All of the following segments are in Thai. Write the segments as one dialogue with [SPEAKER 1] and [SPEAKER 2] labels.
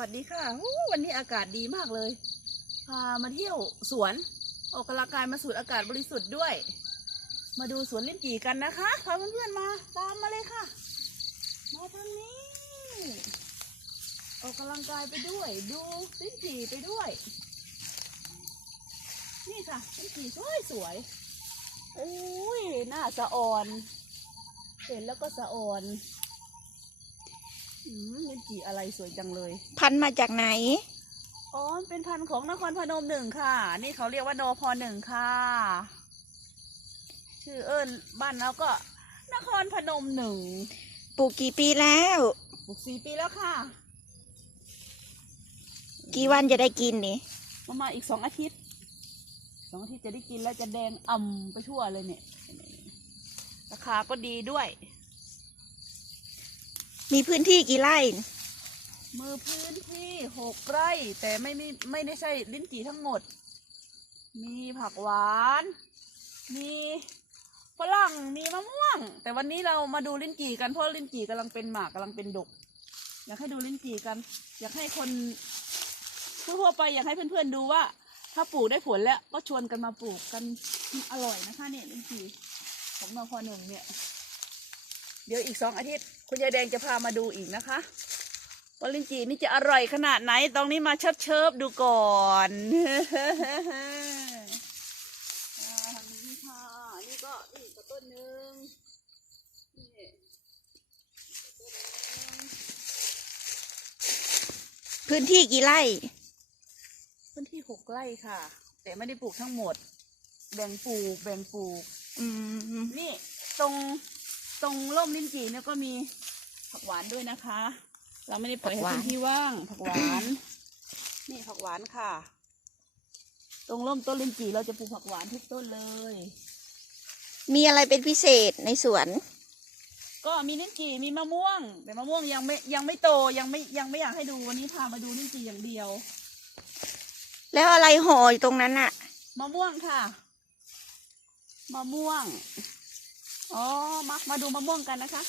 [SPEAKER 1] วัสดีค่ะวันนี้อากาศดีมากเลยพามาเที่ยวสวน ออกกำลังกายมาสูดอากาศบริสุทธิ์ด้วย มาดูสวนลิ้นจี่กันนะคะพาเพื่อนๆมาตามมาเลยค่ะ มาทางนี้ ออกกำลังกายไปด้วย ดูลิ้นจี่ไปด้วย นี่ค่ะลิ้นจี่สวยสวยๆโอ้ยหน้าสะอ่อน เห็นแล้วก็สะอ่อน อืมลิ้นจี่อะไรสวยจังเลย
[SPEAKER 2] พันธุ์มาจากไหน
[SPEAKER 1] อ๋อมันเป็นพันธุ์ของนครพนมหนึ่งค่ะ นี่เขาเรียกว่านพหนึ่งค่ะ ชื่อเอิญบ้านเราก็ นครพนมหนึ่ง
[SPEAKER 2] ปลูกกี่ปีแล้ว
[SPEAKER 1] ปลูกสี่ปีแล้วค่ะ
[SPEAKER 2] กี่วันจะได้กินนี่
[SPEAKER 1] ประมาณอีกสองอาทิตย์สองอาทิตย์จะได้กินแล้วจะแดงอ่ำไปทั่วเลยเนี่ย ราคาก็ดีด้วย
[SPEAKER 2] มีพื้นที่กี่ไร่
[SPEAKER 1] มือพื้นที่หกไร่ แต่ไม่ไม่ไม่ได้ใช่ลิ้นจี่ทั้งหมด มีผักหวาน มีฝรั่งมีมะม่วง แต่วันนี้เรามาดูลิ้นจี่กันเพราะลิ้นจี่กำลังเป็นหมากกำลังเป็นดก อยากให้ดูลิ้นจี่กัน อยากให้คนทั่วไปอยากให้เพื่อนๆดูว่า ถ้าปลูกได้ผลแล้วก็ชวนกันมาปลูกกันอร่อยนะคะเนี่ยลิ้นจี่ของนพหนึ่งเนี่ย เดี๋ยวอีกสองอาทิตย์ คุณยายแดงจะพามาดูอีกนะคะว่าลิ้นจี่นี่จะอร่อยขนาดไหนตรงนี้มาเชิบเชิบๆดูก่อนอ่าทางนี้ค่ะนี่ก็นี่อีกต้นหนึ่งนี่ต้นหนึ่ง
[SPEAKER 2] พื้นที่กี่ไร่
[SPEAKER 1] พื้นที่หกไร่ค่ะ แต่ไม่ได้ปลูกทั้งหมด แบ่งปลูกแบ่งปลูก
[SPEAKER 2] อืม
[SPEAKER 1] นี่ตรง ตรงร่มลิ้นจี่เนี่ยก็มีผักหวานด้วยนะคะ เราไม่ได้ปล่อยให้พื้นที่ว่างผักหวาน นี่ผักหวานค่ะ ตรงร่มต้นลิ้นจี่เราจะปลูกผักหวานทุกต้นเลย
[SPEAKER 2] มีอะไรเป็นพิเศษในสวน
[SPEAKER 1] ก็มีลิ้นจี่มีมะม่วง แต่มะม่วงยังไม่ยังไม่โตยังไม่ยังไม่อยากให้ดูวันนี้พามาดูลิ้นจี่อย่างเดียว
[SPEAKER 2] แล้วอะไรห่ออยู่ตรงนั้นอะ
[SPEAKER 1] มะม่วงค่ะมะม่วง อ๋อมามาดูมะม่วงกันนะคะ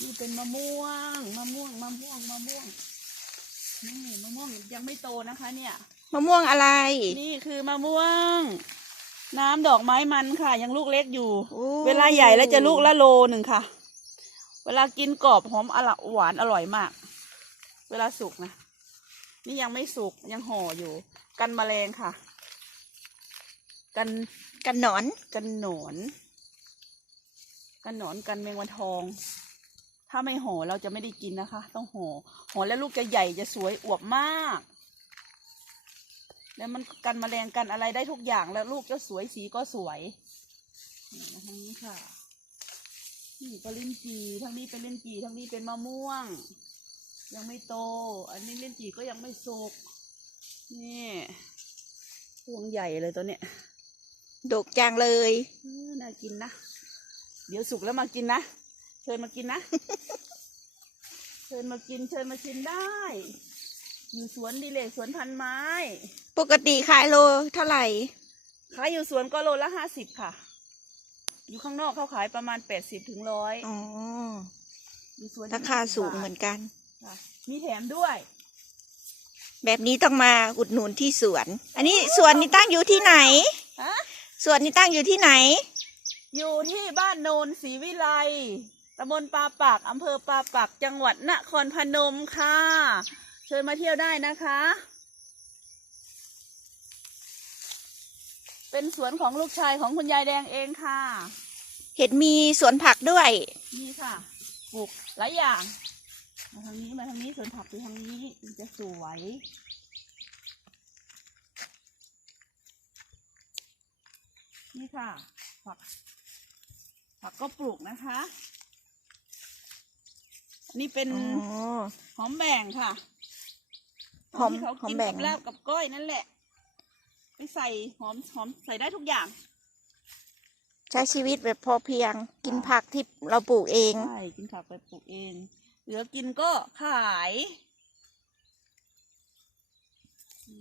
[SPEAKER 1] นี่เป็นมะม่วงมะม่วงมะม่วงมะม่วงนี่มะม่วงยังไม่โตนะคะ เนี่ย
[SPEAKER 2] มะม่วงอะไร
[SPEAKER 1] นี่คือมะม่วง น้ำดอกไม้มันค่ะ ยังลูกเล็กอยู่
[SPEAKER 2] โอ้
[SPEAKER 1] เวลาใหญ่แล้วจะลูกละโลหนึ่งค่ะ เวลากินกรอบหอมอร่อยหวานอร่อยมาก เวลาสุกนะนี่ยังไม่สุกยังห่ออยู่ กันแมลงค่ะ กัน
[SPEAKER 2] กันหนอน
[SPEAKER 1] กันหนอน กันหนอนกันแมงวันทอง ถ้าไม่ห่อเราจะไม่ได้กินนะคะ ต้องห่อห่อแล้วลูกจะใหญ่จะสวยอวบมาก แล้วมันกันแมลงกันอะไรได้ทุกอย่างแล้วลูกก็สวยสีก็สวยนี่มาทางนี้ค่ะนี่ก็ลิ้นจี่ทั้งนี้เป็นลิ้นจี่ทั้งนี้เป็นมะม่วง ยังไม่โต อันนี้ลิ้นจี่ก็ยังไม่สุกนี่พวงใหญ่เลยตัวเนี้ย
[SPEAKER 2] ดกจังเลย
[SPEAKER 1] เออน่ากินนะ เดี๋ยวสุกแล้วมากินนะ เชิญมากินนะ เชิญมากิน เชิญมาชิมได้ อยู่สวนดีเลกสวนพันไม้
[SPEAKER 2] ปกติขายโลเท่าไหร่
[SPEAKER 1] ขายอยู่สวนก็โลละห้าสิบค่ะ อยู่ข้างนอกเขาขายประมาณแปดสิบถึงร้อย
[SPEAKER 2] อ๋อ
[SPEAKER 1] อยู่สวน
[SPEAKER 2] ราคาสูงเหมือนกัน
[SPEAKER 1] ค่ะมีแถมด้วย
[SPEAKER 2] แบบนี้ต้องมาอุดหนุนที่สวน อันนี้สวนนี้ตั้งอยู่ที่ไหน
[SPEAKER 1] ฮะ
[SPEAKER 2] สวนนี้ตั้งอยู่ที่ไหน
[SPEAKER 1] อยู่ที่บ้านโนนศรีวิไลตำบลปาปักอำเภอปาปักจังหวัดนครพนมค่ะ เชิญมาเที่ยวได้นะคะ เป็นสวนของลูกชายของคุณยายแดงเองค่ะ
[SPEAKER 2] เห็นมีสวนผักด้วย
[SPEAKER 1] นี่ค่ะ ปลูกหลายอย่าง มาทางนี้มาทางนี้สวนผักไปทางนี้มันจะสวย นี่ค่ะ ผัก ผักก็ปลูกนะคะ อันนี่เป็น
[SPEAKER 2] อ๋อ
[SPEAKER 1] หอมแบ่งค่ะ
[SPEAKER 2] หอม
[SPEAKER 1] ที่เขา
[SPEAKER 2] หอม
[SPEAKER 1] กิน
[SPEAKER 2] แบ่ง
[SPEAKER 1] กับลาบกับก้อยนั่นแหละ ไปใส่หอมหอมใส่ได้ทุกอย่าง
[SPEAKER 2] ใช้ชีวิตแบบพอเพียง กินผักที่เราปลูกเอง
[SPEAKER 1] ใช่กินผักไปปลูกเอง เหลือกินก็ขาย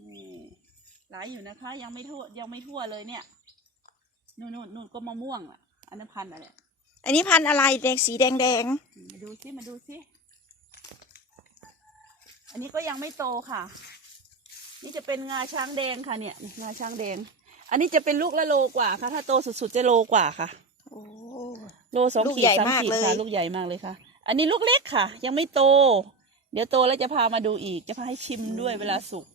[SPEAKER 1] นี่หลายอยู่นะคะ ยังไม่ทั่วยังไม่ทั่วเลยเนี่ย นู่นนู่นนู่นก็มะม่วงอะ อันนั้นพันธุ์อะไร
[SPEAKER 2] อันนี้พันธุ์อะไรแดงสีแดงแดง
[SPEAKER 1] มาดูซิมาดูซิอันนี้ก็ยังไม่โตค่ะ นี่จะเป็นงาช้างแดงค่ะเนี่ยงาช้างแดง อันนี้จะเป็นลูกละโลกว่าค่ะ ถ้าโตสุดๆจะโลกว่าค่ะ
[SPEAKER 2] โอ้
[SPEAKER 1] โลสอง
[SPEAKER 2] ลูก
[SPEAKER 1] ขีด
[SPEAKER 2] ใหญ่
[SPEAKER 1] สาม
[SPEAKER 2] มาก
[SPEAKER 1] ขีด
[SPEAKER 2] เลย
[SPEAKER 1] ค่ะลูกใหญ่มากเลยค่ะ อันนี้ลูกเล็กค่ะ ยังไม่โต เดี๋ยวโตแล้วจะพามาดูอีก จะพาให้ชิมด้วยเวลาสุก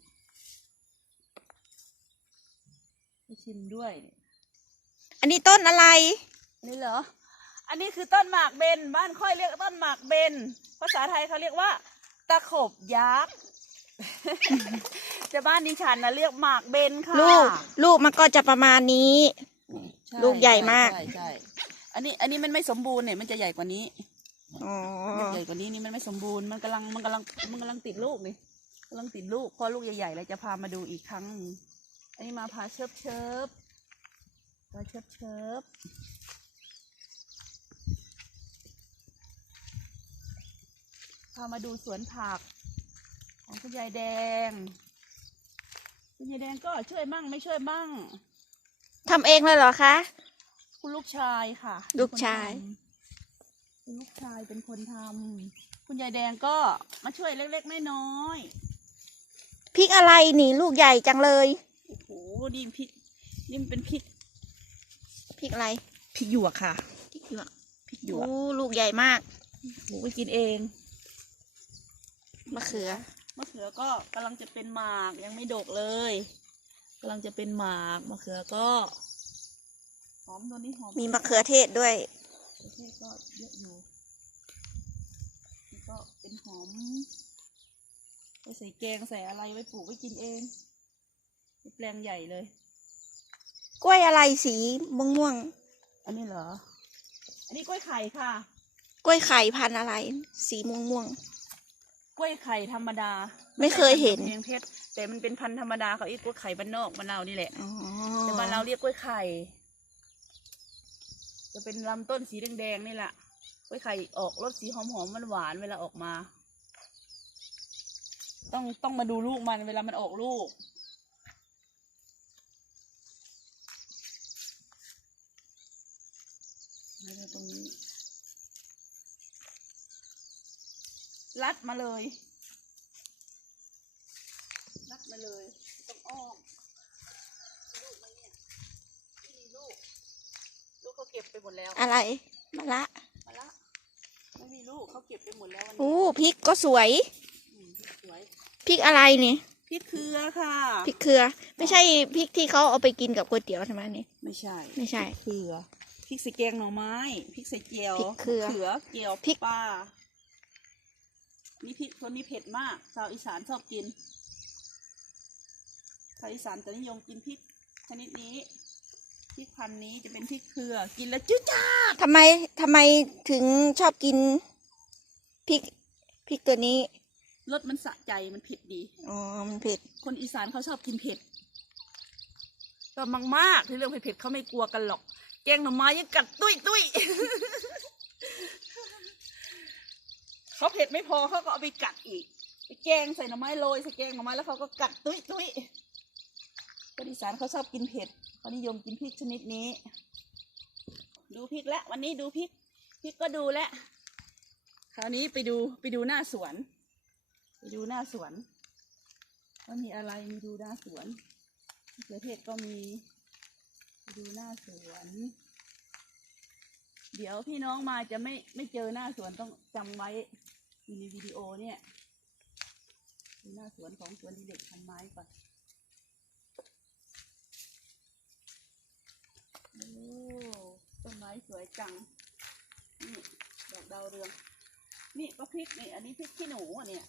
[SPEAKER 1] ให้ชิมด้วย
[SPEAKER 2] อันนี้ต้นอะไร
[SPEAKER 1] อันนี้เหรอ อันนี้คือต้นหมากเบน บ้านค่อยเรียกต้นหมากเบน ภาษาไทยเขาเรียกว่า ตะขบยักษ์ แต่บ้านดิฉันนะเรียกหมากเบนค่ะ
[SPEAKER 2] ลูก ลูกมันก็จะประมาณนี้
[SPEAKER 1] ช่
[SPEAKER 2] ลูกใหญ่มาก
[SPEAKER 1] ใช่ใช่อันนี้อันนี้มันไม่สมบูรณ์เนี่ยมันจะใหญ่กว่านี้
[SPEAKER 2] อ๋อ
[SPEAKER 1] ลูกใหญ่กว่านี้นี่มันไม่สมบูรณ์มันกำลังมันกำลังมันกำลังติดลูกนี่กำลังติดลูกพอลูกใหญ่ๆแล้วจะพามาดูอีกครั้งหนึ่งอันนี้มาพาเชิบเชิบ พาเชิบเชิบพามาดูสวนผัก ของคุณยายแดง คุณยายแดงก็ช่วยมั่งไม่ช่วยมั่ง
[SPEAKER 2] ทำเองเลยเหรอคะ
[SPEAKER 1] คุณลูกชายค่ะ
[SPEAKER 2] ลูกชาย
[SPEAKER 1] เป็นคนทำคุณลูกชายเป็นคนทำคุณยายแดงก็มาช่วยเล็กๆน้อย
[SPEAKER 2] พริกอะไรนี่ลูกใหญ่จังเลย
[SPEAKER 1] ๆโอ้โหนี่พริกนี่มันเป็นพริก
[SPEAKER 2] พริกอะไร
[SPEAKER 1] พริกหยวกค่ะ
[SPEAKER 2] พริกหยวก
[SPEAKER 1] พริกหยวก
[SPEAKER 2] โอ้ลูกใหญ่มาก
[SPEAKER 1] ปลูกไว้กินเอง
[SPEAKER 2] มะเขือ
[SPEAKER 1] มะเขือก็กำลังจะเป็นหมากยังไม่ดกเลยกำลังจะเป็นหมากมะเขือก็หอมตัวนี้หอม
[SPEAKER 2] มีมะเขือเทศด้วย
[SPEAKER 1] ประเทศก็เยอะอยู่แล้วก็เป็นหอมไปใส่แกงใส่อะไรไว้ปลูกไว้กินเองนี่แปลงใหญ่เลย
[SPEAKER 2] กล้วยอะไรสีม่วงม่วง
[SPEAKER 1] อันนี้เหรอ อันนี้กล้วยไข่ค่ะ
[SPEAKER 2] ๆกล้วยไข่พันธุ์อะไร สีม่วงม่วง
[SPEAKER 1] กล้วยไข่ธรรมดา
[SPEAKER 2] ไม่เคยเห็น
[SPEAKER 1] เพียงเพชรแต่มันเป็นพันธุ์ธรรมดาเขาเรียกกล้วยไข่บ้านนอกบ้านเรานี่แหละ
[SPEAKER 2] ๆอ๋อ
[SPEAKER 1] แต่บ้านเราเรียกกล้วยไข่ จะเป็นลำต้นสีแดงๆนี่แหละกล้วยไข่ออกรสสีหอมๆหวานๆเวลาออกมา ต้องต้องมาดูลูกมันเวลามันออกลูก ไม่ได้ตรงนี้ลัดมาเลยลัดมาเลยต้องอ้อมลูกไหมเนี่ยไม่มีลูก ลูกเขาเก็บไปหมดแล้ว
[SPEAKER 2] อะไรมะละ
[SPEAKER 1] มาละไม่มีลูกเขาเก็บไปหมดแล้ววัน
[SPEAKER 2] โอ้
[SPEAKER 1] นี้
[SPEAKER 2] พริกก็สวย
[SPEAKER 1] อืมสวย
[SPEAKER 2] พริกอะไรนี่
[SPEAKER 1] พริกเครือค่ะ
[SPEAKER 2] พริกเครือ ไม่ใช่พริกที่เขาเอาไปกินกับก๋วยเตี๋ยวใช่ไหมนี่
[SPEAKER 1] ไม่ใช่
[SPEAKER 2] ไม่ใช่
[SPEAKER 1] พริกเครือ พริกใส่แกงหน่อไม้พริกใส่เจียว
[SPEAKER 2] พริกเครือ
[SPEAKER 1] เขือเจียว
[SPEAKER 2] พริก
[SPEAKER 1] ปลานี่พริกตัวนี้เผ็ดมากชาวอีสานชอบกินชาวอีสานจะนิยมกินพริกชนิดนี้พริกพันธุ์นี้จะเป็นพริกเครือกินแล้วจืดจ้าด
[SPEAKER 2] ทำไมทำไมถึงชอบกินพริกพริกตัวนี้
[SPEAKER 1] รสมันสะใจมันเผ็ดดี
[SPEAKER 2] อ๋อมันเผ็ด
[SPEAKER 1] คนอีสานเขาชอบกินเผ็ดก็มากมากๆที่เรื่องเผ็ดๆเขาไม่กลัวกันหรอก แกงหน่อไม้ยังกัดตุ้ยตุ้ยเขาเผ็ดไม่พอเขาก็เอาไปกัดอีกไปแกงใส่หน่อไม้โรยใส่แกงหน่อไม้แล้วเขาก็กัดตุ้ยตุ้ยคนอีสานเขาชอบกินเผ็ดเขานิยมกินพริกชนิดนี้ ดูพริกแล้ววันนี้ดูพริกพริกก็ดูแล้วคราวนี้ไปดูไปดูหน้าสวน ไปดูหน้าสวนว่ามีอะไรมีดูหน้าสวนมะเขือเทศก็มี ดูหน้าสวน เดี๋ยวพี่น้องมาจะไม่ไม่เจอหน้าสวนต้องจำไว้อยู่ในวิดีโอเนี่ยดูหน้าสวนของสวนดีเด็กทำไม้ก่อนโอ้ต้นไม้สวยจัง นี่ดอกดาวเรือง นี่ก็พริกนี่ อันนี้พริกขี้หนูอะเนี่ย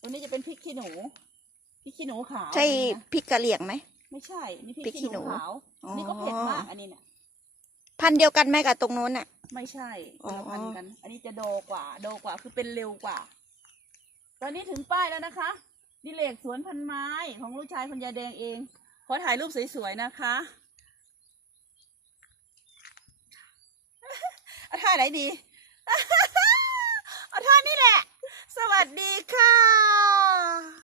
[SPEAKER 1] ตัวนี้จะเป็นพริกขี้หนู พริกขี้หนูขาว
[SPEAKER 2] ใช่
[SPEAKER 1] อันนี้นะ
[SPEAKER 2] พริกกะเหรี่ยงไหม
[SPEAKER 1] ไม่ใช่อันนี้พ
[SPEAKER 2] พริ
[SPEAKER 1] ริ
[SPEAKER 2] ก
[SPEAKER 1] ก
[SPEAKER 2] ขี้
[SPEAKER 1] ขี้
[SPEAKER 2] หนู
[SPEAKER 1] หนูขาว
[SPEAKER 2] อ๋ออั
[SPEAKER 1] อันนี้ก็เผ็ดมากอันนี้เนี่ย
[SPEAKER 2] พันธุ์เดียวกันไหมกับตรงโน้นอะ
[SPEAKER 1] ไม่ใช่ค
[SPEAKER 2] อ๋อ
[SPEAKER 1] นละพันธุ์กัน อันนี้จะโดกว่า โดกว่าคือเป็นเร็วกว่า ตอนนี้ถึงป้ายแล้วนะคะดิเลกสวนพันไม้ของลูกชายคุณยายแดงเอง ขอถ่ายรูปสวยๆนะคะเอาท่าไหนดี เอาท่านี่แหละ สวัสดีค่ะ